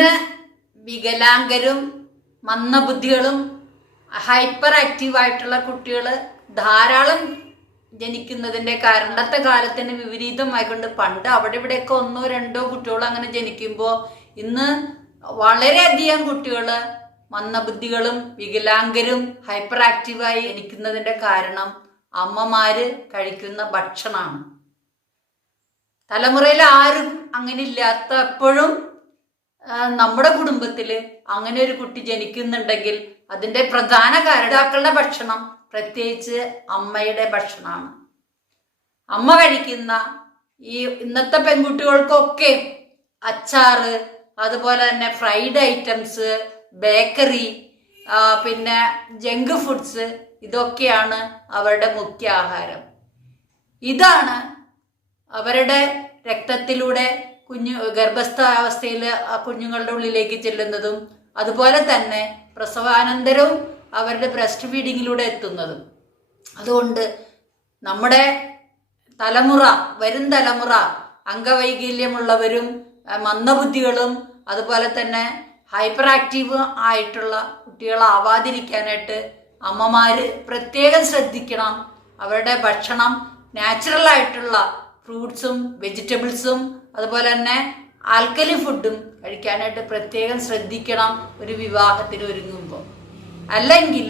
ഇന്ന് വികലാംഗരും മന്ദബുദ്ധികളും ഹൈപ്പർ ആക്റ്റീവായിട്ടുള്ള കുട്ടികൾ ധാരാളം ജനിക്കുന്നതിൻ്റെ കാരണം പണ്ടത്തെ കാലത്തിന് വിപരീതമായിക്കൊണ്ട് പണ്ട് അവിടെ ഇവിടെയൊക്കെ ഒന്നോ രണ്ടോ കുട്ടികൾ അങ്ങനെ ജനിക്കുമ്പോൾ ഇന്ന് വളരെയധികം കുട്ടികൾ മന്ദബുദ്ധികളും വികലാംഗരും ഹൈപ്പർ ആക്റ്റീവായി ജനിക്കുന്നതിൻ്റെ കാരണം അമ്മമാര് കഴിക്കുന്ന ഭക്ഷണമാണ്. തലമുറയിൽ ആരും അങ്ങനെ ഇല്ലാത്ത എപ്പോഴും നമ്മുടെ കുടുംബത്തിൽ അങ്ങനെ ഒരു കുട്ടി ജനിക്കുന്നുണ്ടെങ്കിൽ അതിൻ്റെ പ്രധാന കാരണാക്കളുടെ ഭക്ഷണം പ്രത്യേകിച്ച് അമ്മയുടെ ഭക്ഷണമാണ്. അമ്മ കഴിക്കുന്ന ഈ ഇന്നത്തെ പെൺകുട്ടികൾക്കൊക്കെ അച്ചാറ്, അതുപോലെ തന്നെ ഫ്രൈഡ് ഐറ്റംസ്, ബേക്കറി, പിന്നെ ജങ്ക് ഫുഡ്സ്, ഇതൊക്കെയാണ് അവരുടെ മുഖ്യ ആഹാരം. ഇതാണ് അവരുടെ രക്തത്തിലൂടെ ഗർഭസ്ഥാവസ്ഥയിൽ കുഞ്ഞുങ്ങളുടെ ഉള്ളിലേക്ക് ചെല്ലുന്നതും അതുപോലെ തന്നെ പ്രസവാനന്തരവും അവരുടെ ബ്രസ്റ്റ് ഫീഡിങ്ങിലൂടെ എത്തുന്നതും. അതുകൊണ്ട് നമ്മുടെ വരും തലമുറ അംഗവൈകല്യമുള്ളവരും മന്ദബുദ്ധികളും അതുപോലെ തന്നെ ഹൈപ്പർ ആക്റ്റീവ് ആയിട്ടുള്ള കുട്ടികളാവാതിരിക്കാനായിട്ട് അമ്മമാര് പ്രത്യേകം ശ്രദ്ധിക്കണം. അവരുടെ ഭക്ഷണം നാച്ചുറലായിട്ടുള്ള ഫ്രൂട്ട്സും വെജിറ്റബിൾസും അതുപോലെ തന്നെ ആൽക്കലി ഫുഡും കഴിക്കാനായിട്ട് പ്രത്യേകം ശ്രദ്ധിക്കണം ഒരു വിവാഹത്തിന് ഒരുങ്ങുമ്പോൾ. അല്ലെങ്കിൽ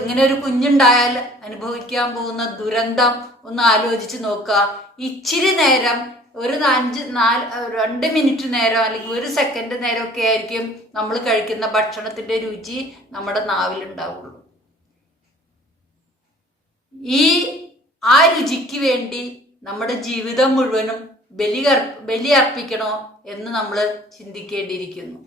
ഇങ്ങനെ ഒരു കുഞ്ഞുണ്ടായാൽ അനുഭവിക്കാൻ പോകുന്ന ദുരന്തം ഒന്ന് ആലോചിച്ച് നോക്കുക. ഇച്ചിരി നേരം ഒരു 2 മിനിറ്റ് നേരം അല്ലെങ്കിൽ 1 സെക്കൻഡ് നേരമൊക്കെ ആയിരിക്കും നമ്മൾ കഴിക്കുന്ന ഭക്ഷണത്തിൻ്റെ രുചി നമ്മുടെ നാവിലുണ്ടാവുള്ളൂ. ആ രുചിക്ക് വേണ്ടി നമ്മുടെ ജീവിതം മുഴുവനും ബലി അർപ്പിക്കണോ എന്ന് നമ്മൾ ചിന്തിക്കേണ്ടിയിരിക്കുന്നു.